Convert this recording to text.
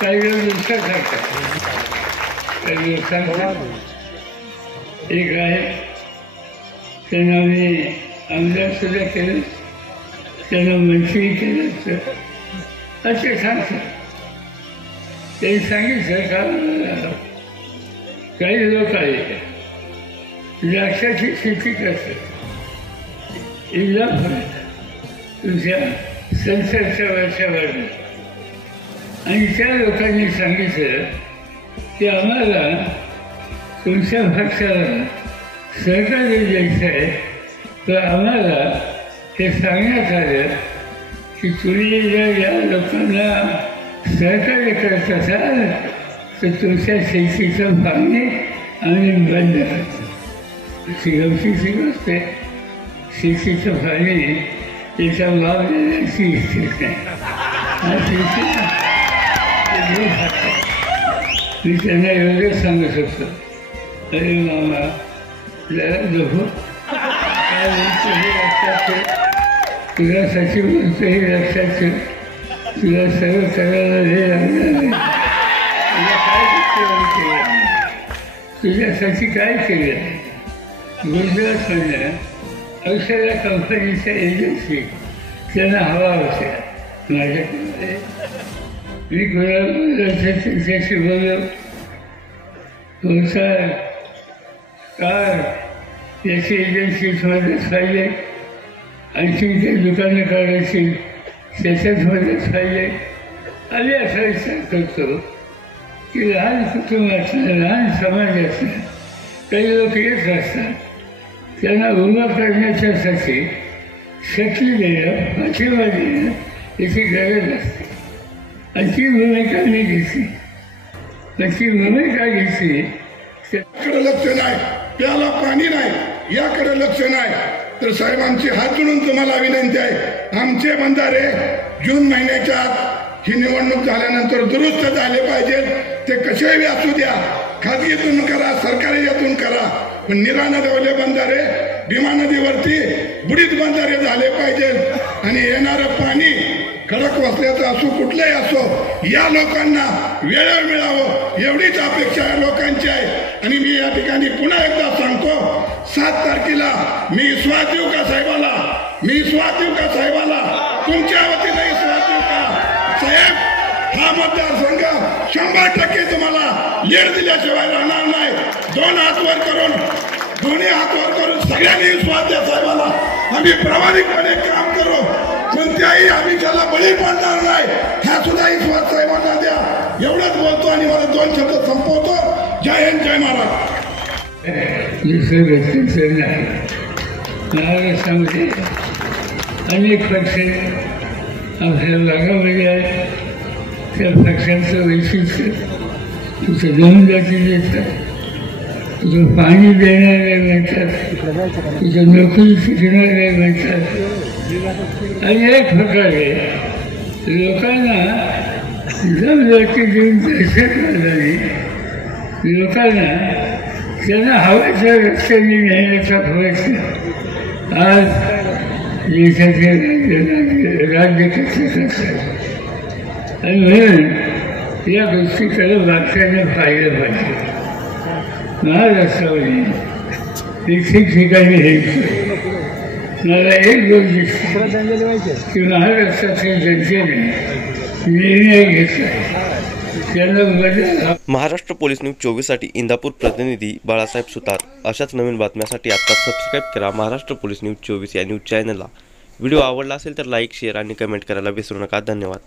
काही व्यवस्था करतात. काही व्यवस्था एक आहे त्यांना मी आमदार सुद्धा केलं, त्यांना मंत्री केलं. असे सांगतात. त्यांनी सांगितलं का काही लोक आहे द्राक्षाची शेती करतात. इला तुमच्या संसदच्या वर्षावर आणि त्या लोकांनी सांगितलं की आम्हाला तुमच्या पक्षाला सहकार्य द्यायचं आहे. तर आम्हाला हे सांगण्यात आलं की तुम्ही जर या लोकांना सहकार्य करत असाल तर तुमच्या शेतीचं पाणी आम्ही बंद करतो. अशी गमतीची गोष्ट आहे. शेतीचं पाणी त्याचा भाव देण्याची इच्छित नाही. हा शेती मी त्यांना एवढंच सांगू शकतो, अरे मामा जरा नको काय बोलतो हे लक्षात ठेव, तुला सचिव बोलतो हे लक्षात ठेव, तुला सर्व करायला हे लागणार नाही. तुला काय केलं, तुझ्यासाठी काय केलं. गुजरात म्हणलं औषधा कंपनीच्या एजन्सी त्यांना हवा होत्या माझ्याकडे. मी त्यांच्याशी बोललो, तुमचा कार याची एजन्सीच मदत पाहिजे, आणखी काही दुकानं काढायची त्याच्यात मदत पाहिजे. आम्ही असा विचार करतो की लहान कुटुंबातलं लहान समाजातलं काही लोक येत असतात, त्यांना उभा करण्याच्यासाठी शक्ती देणं, पाठिंबा देणं याची गरज असते. आणि ती भूमिका मी घेतली. ती भूमिका घेतली. याकडे लक्ष नाही, प्याला पाणी नाही, याकडे लक्ष नाही. तर साहेबांची हात जोडून तुम्हाला विनंती आहे, आमचे बंधारे जून महिन्याच्या आत ही निवडणूक झाल्यानंतर दुरुस्त झाले पाहिजे. ते कसेही असू द्या, खाजगीतून करा, सरकारी यातून करा, पण निरा नदीवरले बंधारे, भीमा नदीवरती बुडीत बंधारे झाले पाहिजे. आणि येणारं पाणी खडक वसल्याचं असो कुठलंही असो, या लोकांना वेळेवर मिळावं एवढीच अपेक्षा या लोकांची आहे. आणि मी या ठिकाणी पुन्हा एकदा सांगतो, 7 तारखेला मी विश्वास देऊ का साहेबाला, मी विश्वास देऊ का साहेबाला, तुमच्या वतीने विश्वास देऊ का साहेब. हा मतदारसंघ 100% तुम्हाला लीड दिल्याशिवाय राहणार नाही. दोन्ही हात वर करून सगळ्यांनी विश्वास द्या साहेबाला. आम्ही प्रामाणिकपणे काम करू, कोणत्याही आम्ही त्याला बळी पडणार नाही, ह्या सुद्धा विश्वास साहेबांना द्या. एवढंच बोलतो आणि मला 2 शब्द संपवतो. जय हिंद, जय महाराष्ट्र. महाराष्ट्रामध्ये अनेक पक्ष आपल्या भागामध्ये आहेत. त्या पक्षांचं वैशिष्ट्य तुझं दोन जाती देतात, तुझं पाणी देणारे म्हणतात, तुझं नोकरी शिकणारे म्हणतात. आणि एक प्रकारे लोकांना जमजाती देऊन दहशत घालणारी, लोकांना त्यांना हव्याच्या रस्त्याने नेण्याचा प्रयत्न आज देशाचे राज्य करत असतात. आणि म्हणून या गोष्टीकडे वाचण्याने पाहिलं पाहिजे. महाराष्ट्रामध्ये ठिकठिकाणी हे मला एक गोष्ट दिसते की महाराष्ट्राच्या जनतेने निर्णय घेतला. महाराष्ट्र पोलीस न्यूज 24 साठी इंदापूर प्रतिनिधी बाळासाहेब सुतार. अशाच नवीन बातम्यासाठी आता सबस्क्राईब करा महाराष्ट्र पोलीस न्यूज 24 या न्यूज चॅनलला. व्हिडिओ आवडला असेल तर लाईक, शेअर आणि कमेंट करायला विसरू नका. धन्यवाद.